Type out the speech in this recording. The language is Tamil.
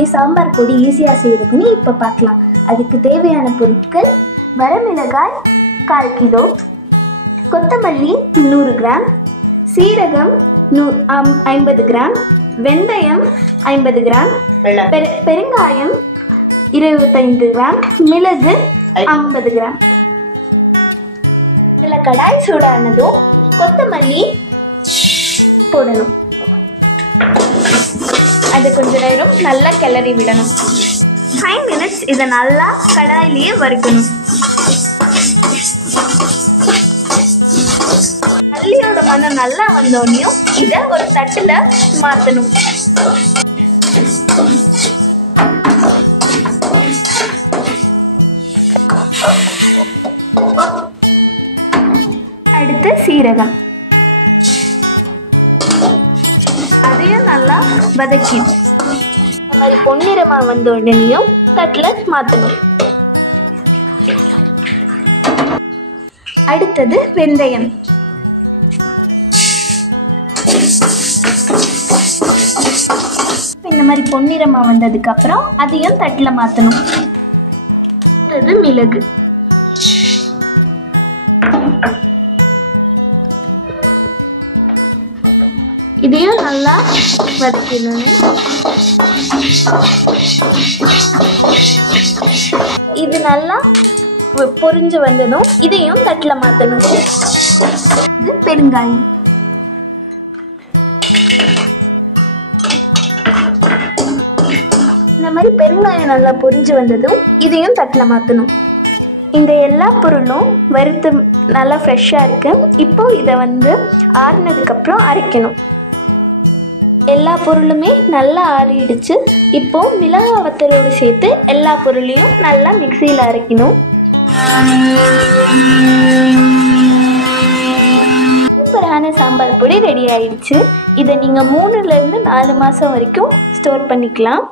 எப்படி சாம்பார் பொடி ஈஸியாக செய்கிறதுன்னு இப்போ பார்க்கலாம். அதுக்கு தேவையான பொருட்கள்: வரமிளகாய் 1/4 கிலோ, கொத்தமல்லி 100 கிராம், சீரகம் 50 கிராம், வெந்தயம் 50 கிராம், பெருங்காயம் 25 கிராம், மிளகு 50 கிராம். இதில் கடாய் சூடானதும் கொத்தமல்லி போடணும். அது கொஞ்ச நேரம் நல்லா கிளறி விடணும். 5 மினிட்ஸ் இதை நல்லா கடாயிலேயே வறுக்கணும். மல்லியோட மனம் நல்லா வந்தோடனையும் இதை ஒரு தட்டில் மாற்றணும். அடுத்து சீரகம், அதையும் நல்லா வதக்கிடும். இந்த மாதிரி பொன்னிறமாக வந்த உடனேயும் தட்டில் மாற்றணும். அடுத்தது வெந்தயம். இந்த மாதிரி பொன்னிறமாக வந்ததுக்கப்புறம் அதையும் தட்டில் மாற்றணும். அடுத்தது மிளகு. இதையும் நல்லா வதக்கணும். இது நல்லா பொரிஞ்சு வந்ததும் இதையும் தட்டில் மாற்றணும். இது பெருங்காயம். இந்த மாதிரி பெருங்காயம் நல்லா பொரிஞ்சு வந்ததும் இதையும் தட்டில் மாற்றணும். இந்த எல்லா பொருளும் வறுத்து நல்லா ஃப்ரெஷ்ஷாக இருக்குது. இப்போது இதை ஆறினதுக்கப்புறம் அரைக்கணும். எல்லா பொருளுமே நல்லா ஆறிடுச்சு. இப்போது மிளகாய் வத்தலோடு சேர்த்து எல்லா பொருளையும் நல்லா மிக்சியில் அரைக்கணும். சூப்பரான சாம்பார் பொடி ரெடி ஆயிடுச்சு. இதை நீங்கள் 3 to 4 மாதம் வரைக்கும் ஸ்டோர் பண்ணிக்கலாம்.